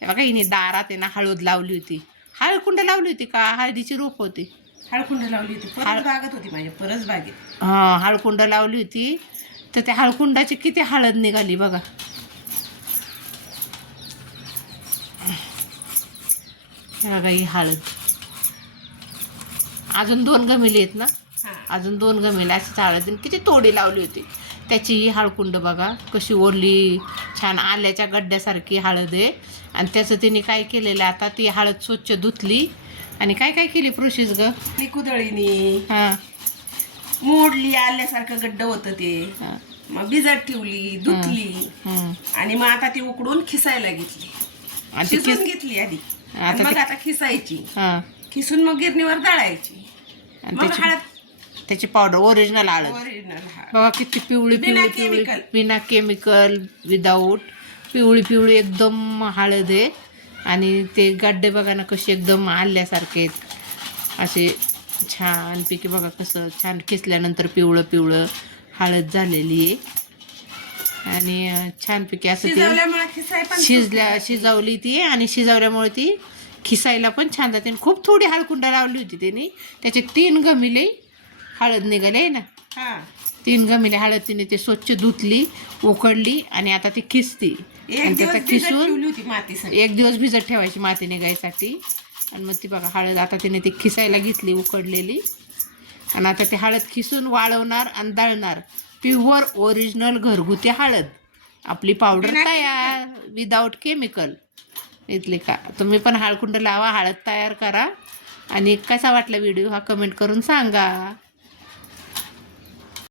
हे बघा हिने दारात आहे ना हळद लावली होती. हळकुंड लावली होती का हळदीची रोप होती? हळकुंड लावली होती, परस बागत होती माझ्या, परस बागेत. हां, हळकुंड लावली होती. तर त्या हळकुंडाची किती हळद निघाली बघा. हे बघा ही हळद. अजून 2 गमिले आहेत ना, अजून 2 गमिले अशीच हळद किती तोडी लावली होती. त्याची ही हळकुंड बघा कशी ओरली छान आल्याच्या गड्ड्यासारखी हळद आहे. आणि त्याचं तिने काय केलेलं आता ती हळद स्वच्छ धुतली आणि काय काय केली प्रोसेस ग? ती कुदळीने हां मोडली, आल्यासारखं गड्ड होतं ते. हां मग भिजत ठेवली, धुतली आणि मग आता ती उकडून खिसायला घेतली. आणि ती शिजून घेतली आधी आणि मग आता खिसायची. हां खिसून मग गिरणीवर दळायची. आणि मग हळद त्याची पावडर ओरिजिनल हळद ओरिजिनल हळद. बघा किती पिवळी बिना पिवळी पिवळी chemical. बिना केमिकल विदाऊट पिवळी पिवळी एकदम हळद आहे. आणि ते गड्डे बघा ना कसे एकदम आल्यासारखे आहेत असे छानपैकी. बघा कसं छान खिसल्यानंतर पिवळं पिवळं हळद झालेली आहे. आणि छानपैकी असं ते शिजवल्यामुळे खिसाय पण शिजवली ती आणि शिजवल्यामुळे ती खिसायला पण छान जाते. खूप थोडी हळकुंडा लावली होती त्यांनी, त्याचे 3 गमिले हळद निघाले ना. हा 3 गमिले हळद तिने ते स्वच्छ धुतली, उकडली आणि आता ती खिसती. आणि त्याचा खिसून माती 1 दिवस भिजत ठेवायची माती निघायसाठी. आणि मग ती बघा हळद आता तिने ती खिसायला घेतली उकडलेली. आणि आता ती हळद खिसून वाळवणार आणि दळणार. प्युअर ओरिजिनल घरगुती हळद आपली पावडर तयार विदाऊट केमिकल. इथले का तुम्ही पण हळकुंड लावा, हळद तयार करा. आणि कसा वाटला व्हिडिओ हा कमेंट करून सांगा.